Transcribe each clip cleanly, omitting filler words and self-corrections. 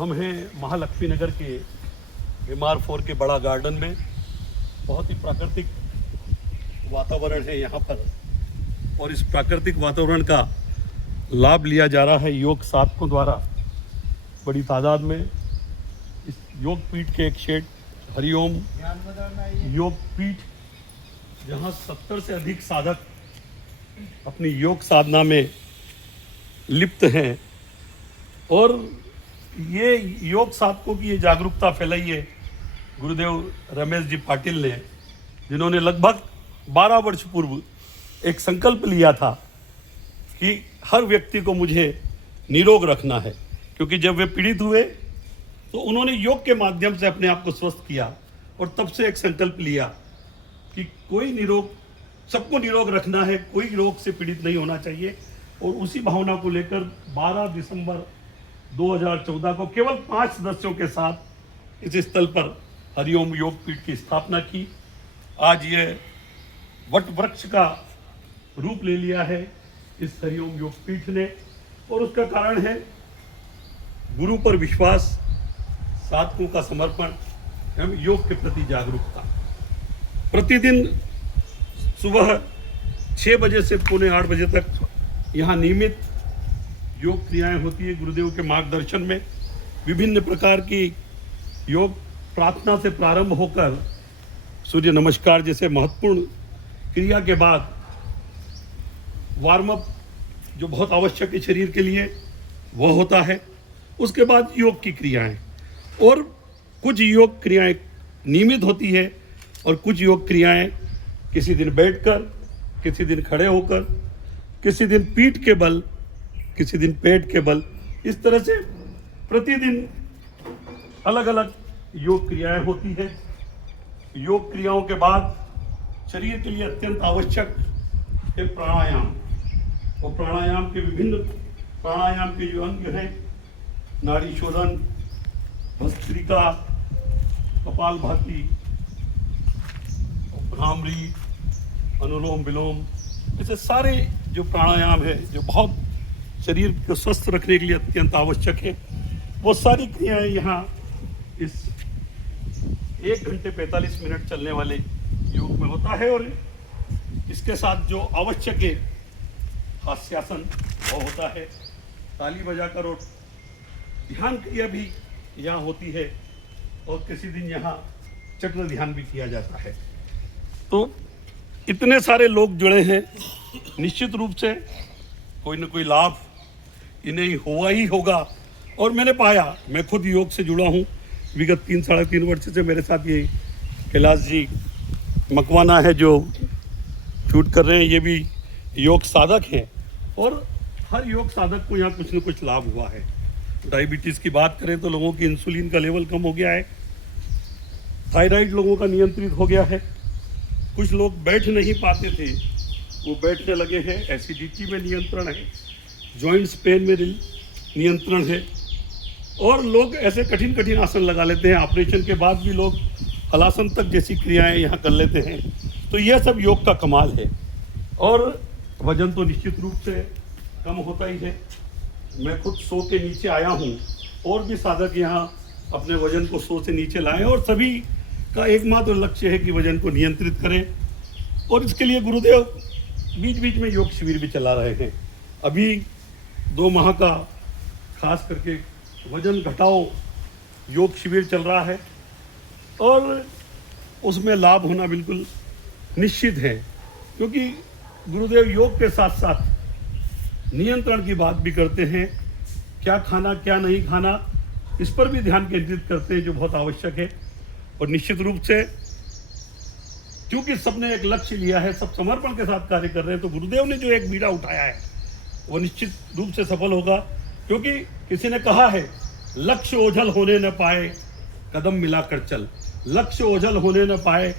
हम हैं महालक्ष्मी नगर के MR4 के बड़ा गार्डन में। बहुत ही प्राकृतिक वातावरण है यहाँ पर और इस प्राकृतिक वातावरण का लाभ लिया जा रहा है योग साधकों द्वारा बड़ी तादाद में। इस योग पीठ के एक शेड हरिओम योग पीठ, जहाँ 70 से अधिक साधक अपनी योग साधना में लिप्त हैं और ये योग साधकों की ये जागरूकता फैलाई है गुरुदेव रमेश जी पाटिल ने, जिन्होंने लगभग 12 वर्ष पूर्व एक संकल्प लिया था कि हर व्यक्ति को मुझे निरोग रखना है, क्योंकि जब वे पीड़ित हुए तो उन्होंने योग के माध्यम से अपने आप को स्वस्थ किया और तब से एक संकल्प लिया कि सबको निरोग रखना है, कोई रोग से पीड़ित नहीं होना चाहिए। और उसी भावना को लेकर 12 दिसंबर 2014 को केवल 5 सदस्यों के साथ इस स्थल पर हरिओम योग पीठ की स्थापना की। आज ये वट वृक्ष का रूप ले लिया है इस हरिओम योग पीठ ने, और उसका कारण है गुरु पर विश्वास, साधकों का समर्पण एवं योग के प्रति जागरूकता। प्रतिदिन सुबह 6 बजे से पौने 8 बजे तक यहाँ नियमित योग क्रियाएं होती है गुरुदेव के मार्गदर्शन में। विभिन्न प्रकार की योग प्रार्थना से प्रारंभ होकर सूर्य नमस्कार जैसे महत्वपूर्ण क्रिया के बाद वार्म अप जो बहुत आवश्यक है शरीर के लिए वह होता है। उसके बाद योग की क्रियाएं, और कुछ योग क्रियाएं नियमित होती है और कुछ योग क्रियाएं किसी दिन बैठकर, किसी दिन खड़े होकर, किसी दिन पीठ के बल, किसी दिन पेट के बल, इस तरह से प्रतिदिन अलग अलग योग क्रियाएं होती है। योग क्रियाओं के बाद शरीर के लिए अत्यंत आवश्यक है प्राणायाम, और प्राणायाम के विभिन्न प्राणायाम के जो अंग हैं, नाड़ी शोधन, भस्त्रिका, कपालभाति, भ्रामरी, अनुलोम विलोम, ऐसे सारे जो प्राणायाम है जो बहुत शरीर को स्वस्थ रखने के लिए अत्यंत आवश्यक है, वो सारी क्रियाएं यहाँ इस 1 घंटे 45 मिनट चलने वाले योग में होता है। और इसके साथ जो आवश्यक है हास्यासन वो होता है, ताली बजाकर, और ध्यान क्रिया भी यहाँ होती है, और किसी दिन यहाँ चक्र ध्यान भी किया जाता है। तो इतने सारे लोग जुड़े हैं, निश्चित रूप से कोई न कोई लाभ इन्हें हुआ ही होगा। और मैंने पाया, मैं खुद योग से जुड़ा हूँ, विगत 3-3.5 वर्ष से मेरे साथ ये कैलाश जी मकवाना है जो शूट कर रहे हैं, ये भी योग साधक हैं, और हर योग साधक को यहाँ कुछ न कुछ लाभ हुआ है। डायबिटीज़ की बात करें तो लोगों की इंसुलिन का लेवल कम हो गया है, थायराइड लोगों का नियंत्रित हो गया है, कुछ लोग बैठ नहीं पाते थे वो बैठने लगे हैं, एसिडिटी में नियंत्रण है, जॉइंट्स पेन में नियंत्रण है, और लोग ऐसे कठिन कठिन आसन लगा लेते हैं, ऑपरेशन के बाद भी लोग हलासन तक जैसी क्रियाएं यहाँ कर लेते हैं। तो यह सब योग का कमाल है। और वजन तो निश्चित रूप से कम होता ही है। मैं खुद 100 के नीचे आया हूँ, और भी साधक यहाँ अपने वजन को 100 से नीचे लाएं, और सभी का एकमात्र लक्ष्य है कि वजन को नियंत्रित करें। और इसके लिए गुरुदेव बीच बीच में योग शिविर भी चला रहे हैं। अभी 2 माह का खास करके वजन घटाओ योग शिविर चल रहा है, और उसमें लाभ होना बिल्कुल निश्चित है, क्योंकि गुरुदेव योग के साथ साथ नियंत्रण की बात भी करते हैं, क्या खाना क्या नहीं खाना, इस पर भी ध्यान केंद्रित करते हैं, जो बहुत आवश्यक है। और निश्चित रूप से क्योंकि सबने एक लक्ष्य लिया है, सब समर्पण के साथ कार्य कर रहे हैं, तो गुरुदेव ने जो एक बीड़ा उठाया है वो निश्चित रूप से सफल होगा। क्योंकि किसी ने कहा है, लक्ष्य ओझल होने न पाए कदम मिलाकर चल, लक्ष्य ओझल होने न पाए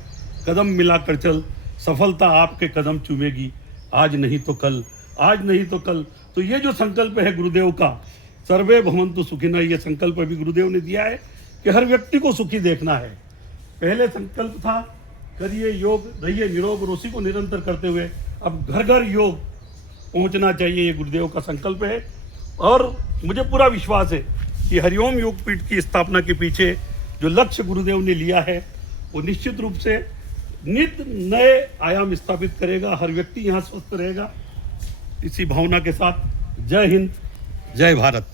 कदम मिलाकर चल, सफलता आपके कदम चूमेगी, आज नहीं तो कल, आज नहीं तो कल। तो ये जो संकल्प है गुरुदेव का, सर्वे भवन्तु सुखिनः, ये संकल्प भी गुरुदेव ने दिया है कि हर व्यक्ति को सुखी देखना है। पहले संकल्प था करिए योग, रहिए निरोग, और उसी को निरंतर करते हुए अब घर घर योग पहुंचना चाहिए, ये गुरुदेव का संकल्प है। और मुझे पूरा विश्वास है कि हरिओम योगपीठ की स्थापना के पीछे जो लक्ष्य गुरुदेव ने लिया है वो निश्चित रूप से नित्य नए आयाम स्थापित करेगा। हर व्यक्ति यहाँ स्वस्थ रहेगा। इसी भावना के साथ जय हिंद, जय भारत।